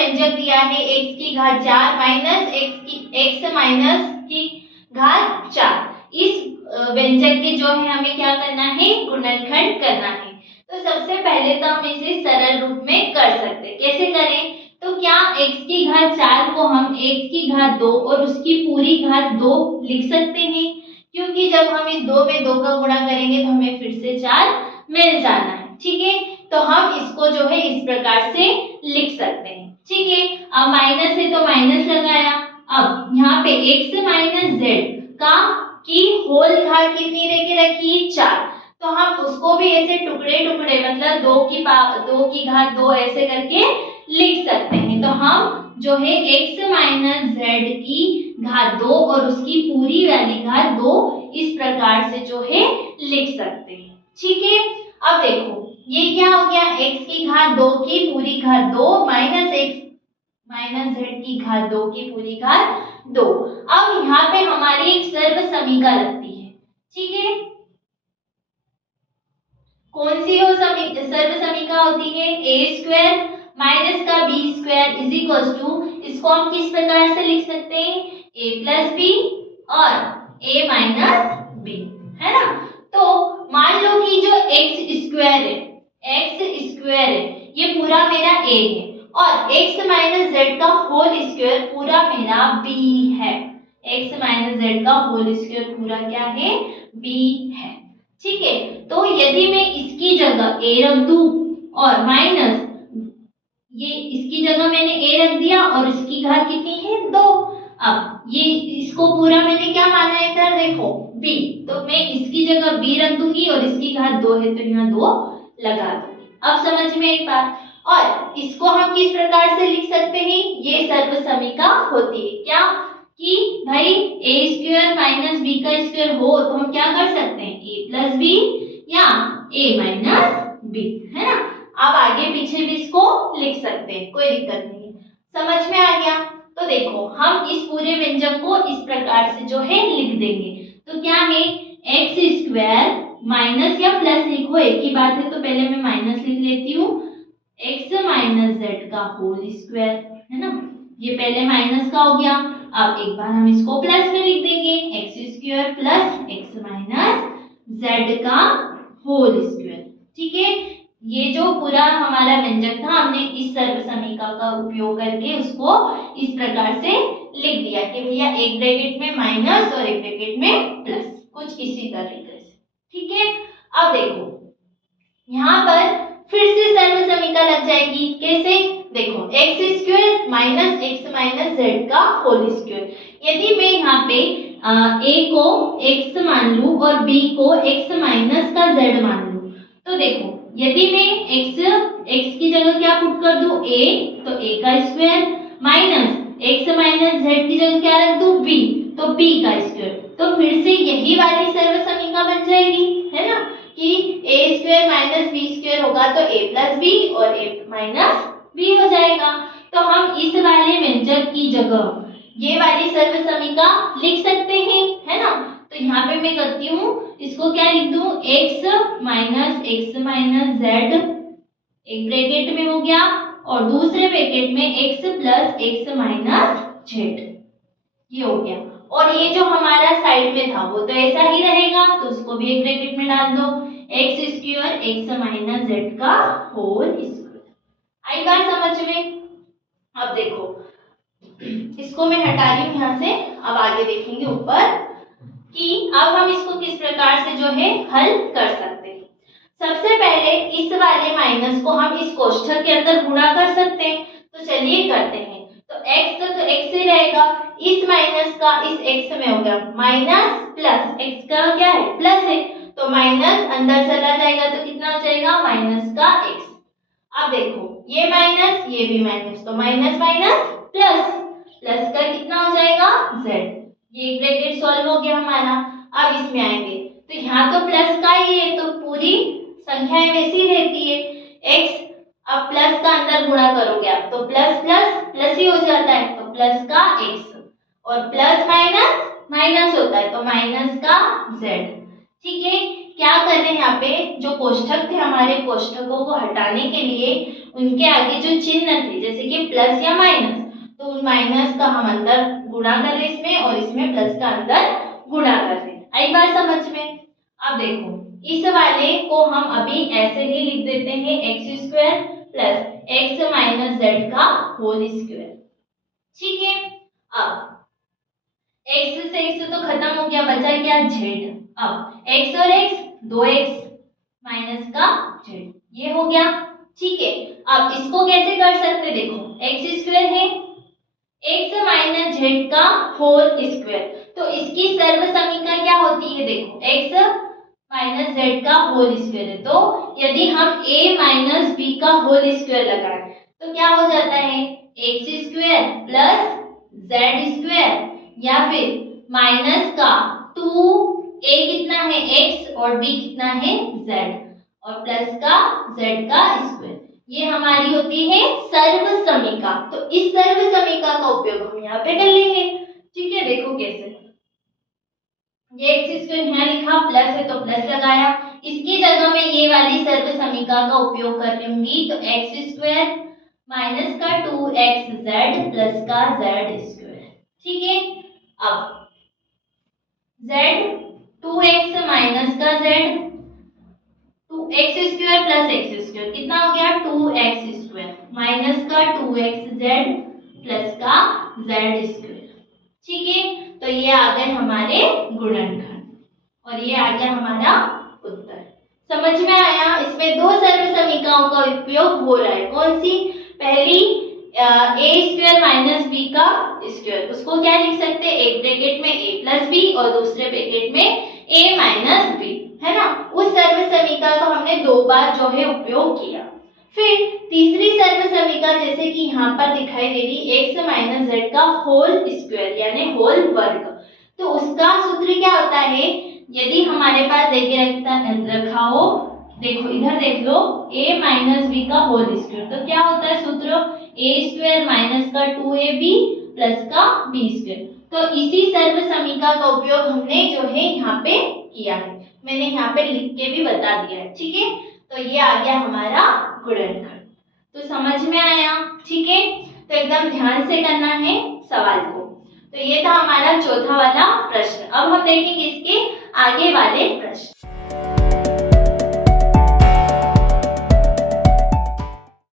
व्यंजक दिया है x की घात 4 माइनस x माइनस की घात 4। इस व्यंजक के जो है हमें क्या करना है, गुणनखंड करना है। तो सबसे पहले तो हम इसे सरल रूप में कर सकते हैं। कैसे करें, तो क्या x की घात 4 को हम x की घात 2 और उसकी पूरी घात 2 लिख सकते हैं, क्योंकि जब हम इस 2 में 2 का गुणा करेंगे तो हमें फिर से 4 मिल जाना है। ठीक है, तो हम इसको जो है इस प्रकार से लिख सकते हैं। ठीक है, अब माइनस है तो माइनस लगाया। अब यहाँ पे x माइनस जेड का की होल घात कितनी लेके रखी, 4। तो हम उसको भी ऐसे टुकड़े टुकड़े मतलब 2 की घात 2 ऐसे करके लिख सकते हैं। तो हम जो है x माइनस जेड की घात 2 और उसकी पूरी वाली घात 2 इस प्रकार से जो है लिख सकते हैं। ठीक है, अब देखो ये क्या हो गया, x की घात 2 की पूरी घात 2 माइनस x माइनस जेड की घात 2 की पूरी घात 2। अब यहाँ पे हमारी एक सर्व समीका लगती है। ठीक है, कौन सी हो सर्व समीका होती है, a स्क्वायर माइनस का b square is equal to, इसको हम किस प्रकार से लिख सकते हैं, a प्लस बी और a माइनस बी, है ना। तो मान लो कि जो x स्क्वायर है ये पूरा मेरा a है और x माइनस जेड का होल स्क्वायर पूरा मेरा b है। x माइनस जेड का होल स्क्वायर पूरा क्या है, b है। ठीक है, तो यदि मैं इसकी जगह a रख दूं और माइनस ये इसकी जगह मैंने a रख दिया और इसकी घात कितनी है, 2। अब ये इसको पूरा मैंने क्या माना है इधर देखो b, तो मैं इसकी जगह b रख दूंगी और इसकी घात 2 है तो यहाँ 2 लगा दूंगी। अब समझ में एक बात, और इसको हम किस प्रकार से लिख सकते हैं, ये सर्व समीका होती है क्या कि भाई a स्क्वायर माइनस b का स्क्वायर हो तो हम क्या कर सकते हैं, a प्लस b या a माइनस b, है ना। अब आगे पीछे भी इसको लिख सकते हैं, कोई दिक्कत नहीं है। समझ में आ गया, तो देखो हम इस पूरे व्यंजक को इस प्रकार से जो है लिख देंगे। तो क्या है, एक्स स्क्वायर माइनस या प्लस लिखो एक ही बात है, तो पहले मैं माइनस लिख लेती हूँ, एक्स माइनस जेड का होल स्क्वायर, है ना। ये पहले माइनस का हो गया, अब एक बार हम इसको प्लस में लिख देंगे, x square plus x minus Z का होल स्क्वायर। ठीक है, ये जो पूरा हमारा व्यंजक था हमने इस सर्व समीका का उपयोग करके उसको इस प्रकार से लिख दिया कि भैया एक ब्रैकेट में माइनस और एक ब्रैकेट में प्लस, कुछ इसी तरीके से। ठीक है, अब देखो यहाँ पर फिर से सर्व समीका लग जाएगी। कैसे, देखो x square minus x minus Z का होल स्क्वायर। यदि मैं यहाँ पे a को x मान लूं और b को x माइनस का z मान लूं, तो देखो यदि मैं x की जगह क्या पुट कर दूं, a, तो a का square minus x minus z की जगह क्या रख दूं, b, तो b का स्क्वायर। तो फिर से यही वाली सर्व समीका बन जाएगी, है ना, कि a square minus b square होगा तो a प्लस b और a माइनस b हो जाएगा। तो हम इस वाले व्यंजक की जगह ये वाली सर्व समीका लिख सकते हैं, है ना। तो यहाँ पे मैं करती हूँ, इसको क्या लिख दूं, x माइनस z एक ब्रैकेट में हो गया और दूसरे ब्रैकेट में x plus x minus z, ये हो गया। और ये जो हमारा साइड में था वो तो ऐसा ही रहेगा, तो उसको भी एक ब्रैकेट में डाल दो, x square x minus Z का होल स्क्वायर। आई बात समझ में। अब देखो इसको मैं हटा रही हूँ यहाँ से, अब आगे देखेंगे ऊपर कि अब हम इसको किस प्रकार से जो है हल कर सकते हैं। सबसे पहले इस वाले माइनस को हम इस कोष्ठक के अंदर गुणा कर सकते हैं, तो चलिए करते हैं। तो x तो x ही रहेगा, इस माइनस का इस x में हो गया माइनस प्लस, x का क्या है प्लस है, तो माइनस अंदर चला जाएगा तो कितना हो जाएगा माइनस का x। अब देखो ये माइनस ये भी माइनस, तो माइनस माइनस प्लस, प्लस का कितना हो जाएगा z, ये ब्रैकेट सॉल्व हो गया हमारा। अब इसमें आएंगे तो यहाँ तो प्लस का ही है तो पूरी संख्याएं वैसी रहती है, x अब प्लस का अंदर गुणा करोगे आप तो प्लस प्लस प्लस ही हो जाता है, तो प्लस का x और प्लस माइनस माइनस होता है तो माइनस का z। ठीक है, क्या कर रहे हैं यहाँ पे, जो कोष्ठक थे हमारे, कोष्ठकों को हटाने के लिए उनके आगे जो चिन्ह थे जैसे कि प्लस या माइनस, तो उन माइनस का हम अंदर गुणा कर रहे हैं इसमें, और इसमें प्लस का अंदर गुणा कर रहे हैं। आई बात समझ में? अब देखो इस वाले को हम अभी ऐसे ही लिख देते हैं x square plus x minus Z का होल स्क्वायर। ठीक है, अब x से x तो खत्म हो गया, बचा क्या z। अब x और x 2x माइनस का z, ये हो गया। ठीक है, अब इसको कैसे कर सकते, देखो x स्क्वायर है x माइनस z का होल स्क्वायर, तो इसकी सर्व समीकरण क्या होती है, देखो x माइनस z का होल स्क्वायर है, तो यदि हम a माइनस b का होल स्क्वायर लगाएं तो क्या हो जाता है, x square plus z square, या फिर माइनस का 2a कितना है x और b कितना है z, और प्लस का z का स्क्वायर, ये हमारी होती है सर्व समीका। तो इस सर्व समीका का उपयोग हम यहाँ पे कर लेंगे। ठीक है, देखो कैसे, ये एक्स स्क्वायर यहाँ लिखा, प्लस है तो प्लस लगाया, इसकी जगह में ये वाली सर्व समीका का उपयोग कर लूंगी, तो एक्स स्क्वायर माइनस का 2xz प्लस का z स्क्वायर। ठीक है, अब z 2x माइनस का z, 2x square plus x square कितना हो गया, 2x स्क्वायर माइनस का 2xz प्लस का z स्क्वायर। ठीक है, तो ये आ गए हमारे गुणनखंड और ये आ गया हमारा उत्तर। समझ में आया? इसमें दो सर्व समीकरणों का उपयोग हो रहा है, कौन सी, पहली a स्क्वायर माइनस b का स्क्वायर, उसको क्या लिख सकते हैं, एक ब्रैकेट में a प्लस b और दूसरे ब्रैकेट में a माइनस b, है ना। उस सर्व समीकरण का हमने दो बार जो है उपयोग किया। फिर तीसरी सर्व समीकरण जैसे कि यहाँ पर दिखाई दे रही x माइनस जेड का होल स्क्वायर यानी होल वर्ग, तो उसका सूत्र क्या होता है, यदि हमारे पास रखा हो, देखो इधर देख लो, a माइनस बी का होल स्क्वायर, तो क्या होता है सूत्र, a स्क्वायर माइनस का 2ab प्लस का b स्क्वायर। तो इसी सर्व समीकरण का उपयोग हमने जो है यहाँ पे किया है, मैंने यहाँ पे लिख के भी बता दिया है। ठीक है, तो ये आ गया हमारा गुणनखंड। तो समझ में आया? ठीक है, तो एकदम ध्यान से करना है सवाल को। तो ये था हमारा चौथा वाला प्रश्न। अब हम देखेंगे इसके आगे वाले प्रश्न।